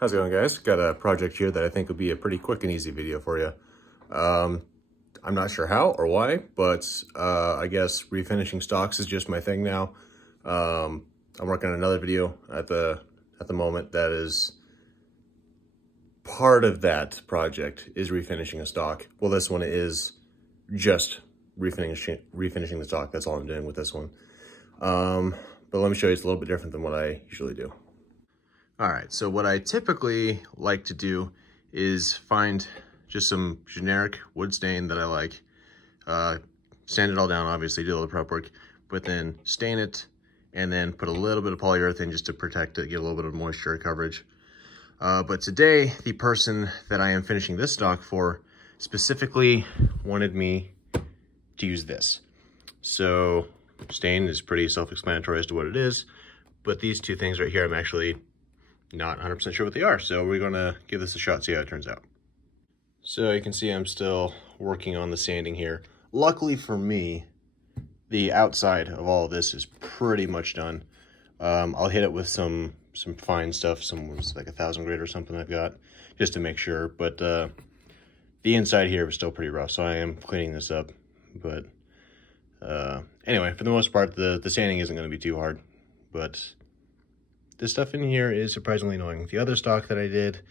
How's it going, guys? Got a project here that I think will be a pretty quick and easy video for you. I'm not sure how or why, but I guess refinishing stocks is just my thing now. I'm working on another video at the moment that is part of that project is refinishing a stock. Well, this one is just refinishing the stock. That's all I'm doing with this one. But let me show you, it's a little bit different than what I usually do. All right, so what I typically like to do is find just some generic wood stain that I like, sand it all down, obviously, do all the prep work, but then stain it and then put a little bit of polyurethane just to protect it, get a little bit of moisture coverage. But today, the person that I am finishing this stock for specifically wanted me to use this. So stain is pretty self-explanatory as to what it is, but these two things right here, I'm actually not 100% sure what they are. So we're gonna give this a shot, see how it turns out. So you can see I'm still working on the sanding here. Luckily for me, the outside of all of this is pretty much done. I'll hit it with some fine stuff, was like 1,000 grit or something I've got, just to make sure. But the inside here was still pretty rough, so I am cleaning this up. But anyway, for the most part, the sanding isn't going to be too hard. But this stuff in here is surprisingly annoying. The other stock that I did,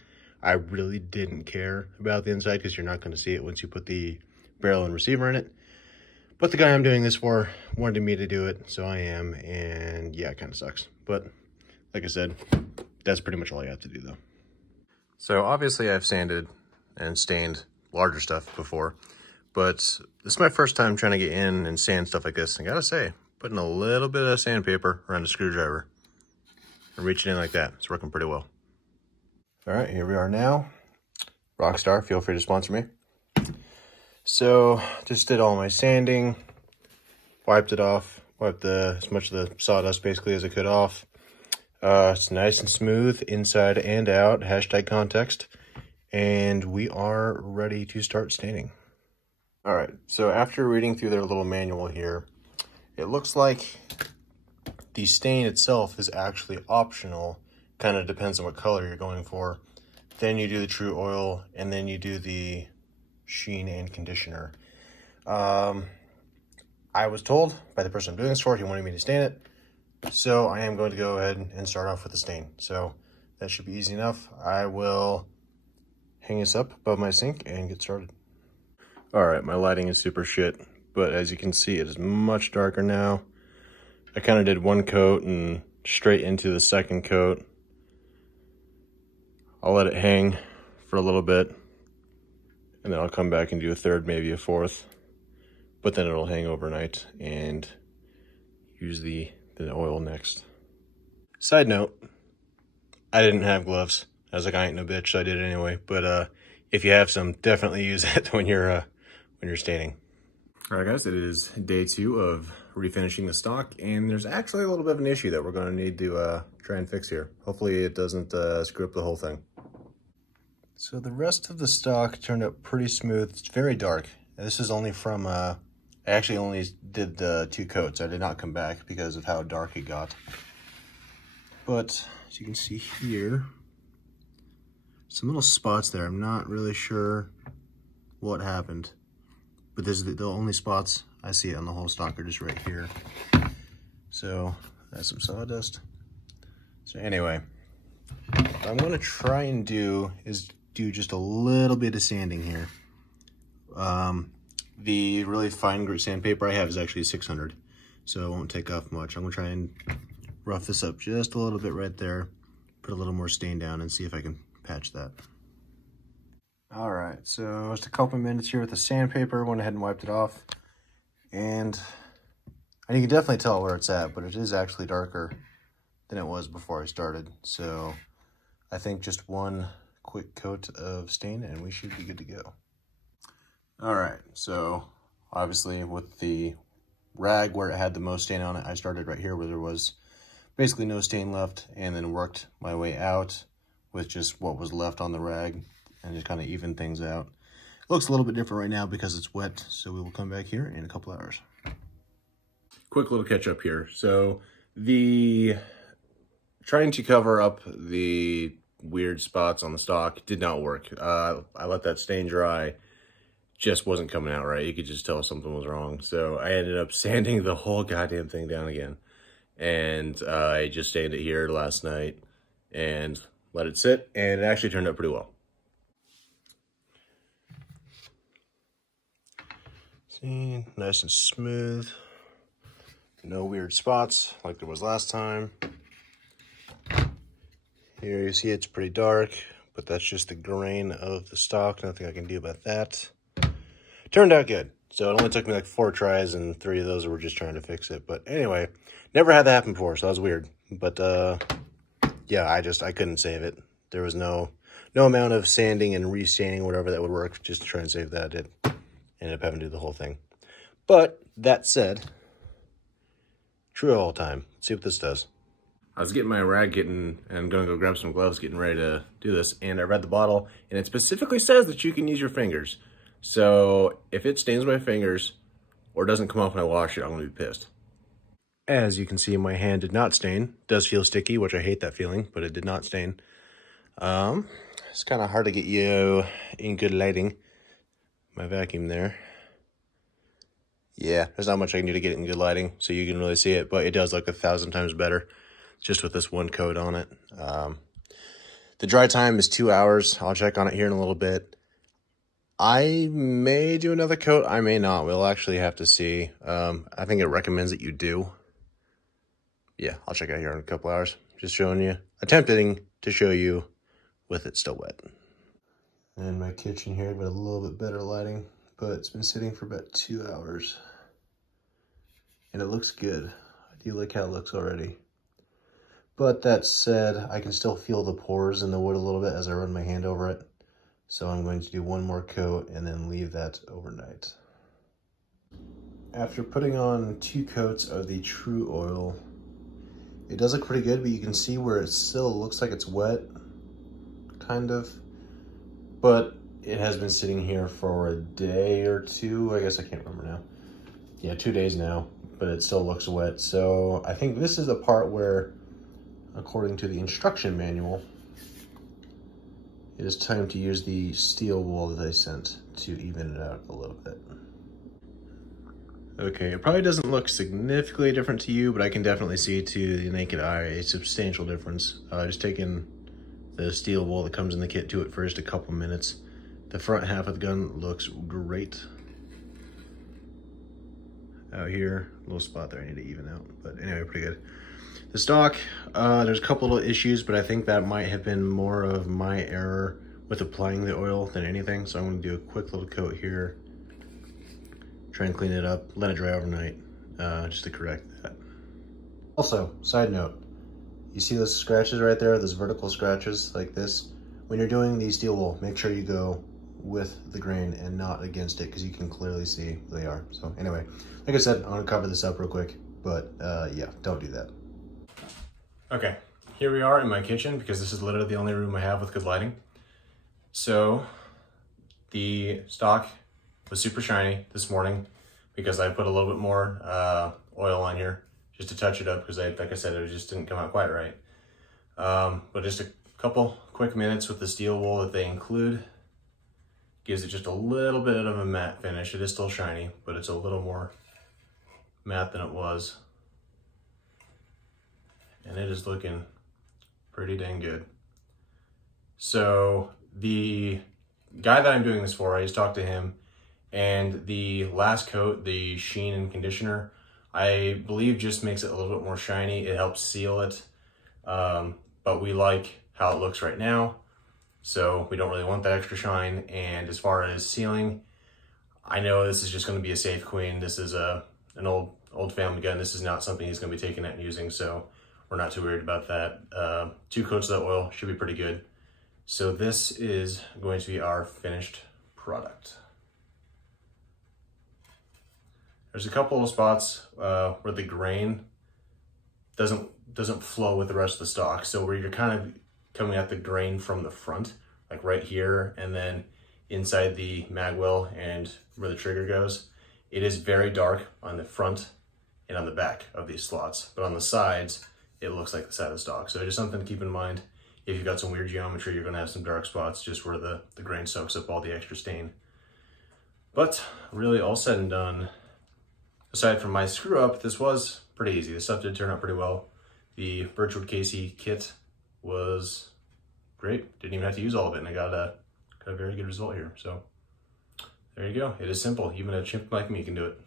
I really didn't care about the inside because you're not going to see it once you put the barrel and receiver in it. But the guy I'm doing this for wanted me to do it, so I am, and yeah, it kind of sucks. But like I said, that's pretty much all I got to do though. So obviously I've sanded and stained larger stuff before, but this is my first time trying to get in and sand stuff like this. I gotta say, putting a little bit of sandpaper around a screwdriver and reaching in like that, it's working pretty well. All right, here we are now. Rockstar, feel free to sponsor me. So just did all my sanding, wiped it off, wiped as much of the sawdust basically as I could off. It's nice and smooth inside and out, hashtag context, and we are ready to start staining. All right, so after reading through their little manual here, it looks like the stain itself is actually optional. Kind of depends on what color you're going for. Then you do the true oil, and then you do the sheen and conditioner. I was told by the person I'm doing this for, he wanted me to stain it. So I am going to go ahead and start off with the stain. So that should be easy enough. I will hang this up above my sink and get started. All right, my lighting is super shit, but as you can see, it is much darker now. I kind of did one coat and straight into the second coat. I'll let it hang for a little bit, and then I'll come back and do a third, maybe a fourth, but then it'll hang overnight and use the oil next. Side note, I didn't have gloves. I was like, I ain't no bitch, so I did it anyway. But if you have some, definitely use it when you're staining. All right, guys, it is day 2 of refinishing the stock, and there's actually a little bit of an issue that we're going to need to try and fix here. Hopefully it doesn't screw up the whole thing. So the rest of the stock turned out pretty smooth. It's very dark. And this is only from, I actually only did the 2 coats. I did not come back because of how dark it got. But as you can see here, some little spots there. I'm not really sure what happened. But this is the only spots I see on the whole stock are just right here. So that's some sawdust. So anyway, what I'm gonna try and do is do just a little bit of sanding here. The really fine grit sandpaper I have is actually 600, so it won't take off much. I'm gonna try and rough this up just a little bit right there, put a little more stain down and see if I can patch that. All right, so just a couple minutes here with the sandpaper, went ahead and wiped it off. And you can definitely tell where it's at, but it is actually darker than it was before I started. So I think just one quick coat of stain and we should be good to go. All right, so obviously with the rag where it had the most stain on it, I started right here where there was basically no stain left, and then worked my way out with just what was left on the rag and just kind of even things out. It looks a little bit different right now because it's wet, so we will come back here in a couple hours. Quick little catch up here. So trying to cover up the weird spots on the stock. Did not work. I let that stain dry. Just wasn't coming out right. You could just tell something was wrong. So I ended up sanding the whole goddamn thing down again. And I just stained it here last night and let it sit, and it actually turned out pretty well. See, nice and smooth. No weird spots like there was last time. Here you see it's pretty dark, but that's just the grain of the stock. Nothing I can do about that. Turned out good. So it only took me like 4 tries, and 3 of those were just trying to fix it. But anyway, never had that happen before, so that was weird. But yeah, I couldn't save it. There was no amount of sanding and re-sanding, whatever that would work, just to try and save that. It ended up having to do the whole thing. But that said, true all time. Let's see what this does. I was getting my rag and I'm gonna go grab some gloves, getting ready to do this, and I read the bottle, and it specifically says that you can use your fingers. So if it stains my fingers or doesn't come off when I wash it, I'm gonna be pissed. As you can see, my hand did not stain. It does feel sticky, which I hate that feeling, but it did not stain. It's kind of hard to get you in good lighting. My vacuum there. Yeah, there's not much I can do to get it in good lighting, so you can really see it, but it does look 1,000 times better just with this one coat on it. The dry time is 2 hours. I'll check on it here in a little bit. I may do another coat. I may not. We'll actually have to see. I think it recommends that you do. Yeah, I'll check out here in a couple hours. Just showing you, attempting to show you with it still wet. And my kitchen here got a little bit better lighting, but it's been sitting for about 2 hours. And it looks good. I do like how it looks already. But that said, I can still feel the pores in the wood a little bit as I run my hand over it. So I'm going to do one more coat and then leave that overnight. After putting on 2 coats of the True Oil, it does look pretty good, but you can see where it still looks like it's wet, kind of. But it has been sitting here for a day or 2. I guess I can't remember now. Yeah, 2 days now, but it still looks wet. So I think this is the part where, according to the instruction manual, it is time to use the steel wool that I sent to even it out a little bit. Okay, it probably doesn't look significantly different to you, but I can definitely see to the naked eye a substantial difference. Just taking the steel wool that comes in the kit to it for just a couple minutes. The front half of the gun looks great. Out here, a little spot there I need to even out, but anyway, pretty good. The stock, there's a couple little issues, but I think that might have been more of my error with applying the oil than anything. So I'm gonna do a quick little coat here, try and clean it up, let it dry overnight, just to correct that. Also, side note, you see those scratches right there, those vertical scratches like this? When you're doing the steel wool, make sure you go with the grain and not against it, because you can clearly see where they are. So anyway, like I said, I'm gonna cover this up real quick, but yeah, don't do that. Okay, here we are in my kitchen, because this is literally the only room I have with good lighting. So the stock was super shiny this morning because I put a little bit more oil on here just to touch it up, because like I said, it just didn't come out quite right. But just a couple quick minutes with the steel wool that they include gives it just a little bit of a matte finish. It is still shiny, but it's a little more matte than it was. And it is looking pretty dang good. So the guy that I'm doing this for, I just talked to him, and the last coat, the sheen and conditioner, I believe just makes it a little bit more shiny. It helps seal it, but we like how it looks right now, so we don't really want that extra shine. And as far as sealing, I know this is just going to be a safe queen. This is an old family gun. This is not something he's going to be taking out and using, so we're not too worried about that. 2 coats of that oil should be pretty good. So this is going to be our finished product. There's a couple of spots where the grain doesn't flow with the rest of the stock. So where you're kind of coming at the grain from the front, like right here, and then inside the magwell and where the trigger goes, it is very dark on the front and on the back of these slots, but on the sides, it looks like the side of the stock. So just something to keep in mind. If you've got some weird geometry, you're gonna have some dark spots just where the grain soaks up all the extra stain. But really all said and done, aside from my screw up, this was pretty easy. This stuff did turn out pretty well. The Birchwood Casey kit was great. Didn't even have to use all of it, and I got a very good result here. So there you go. It is simple. Even a chimp like me can do it.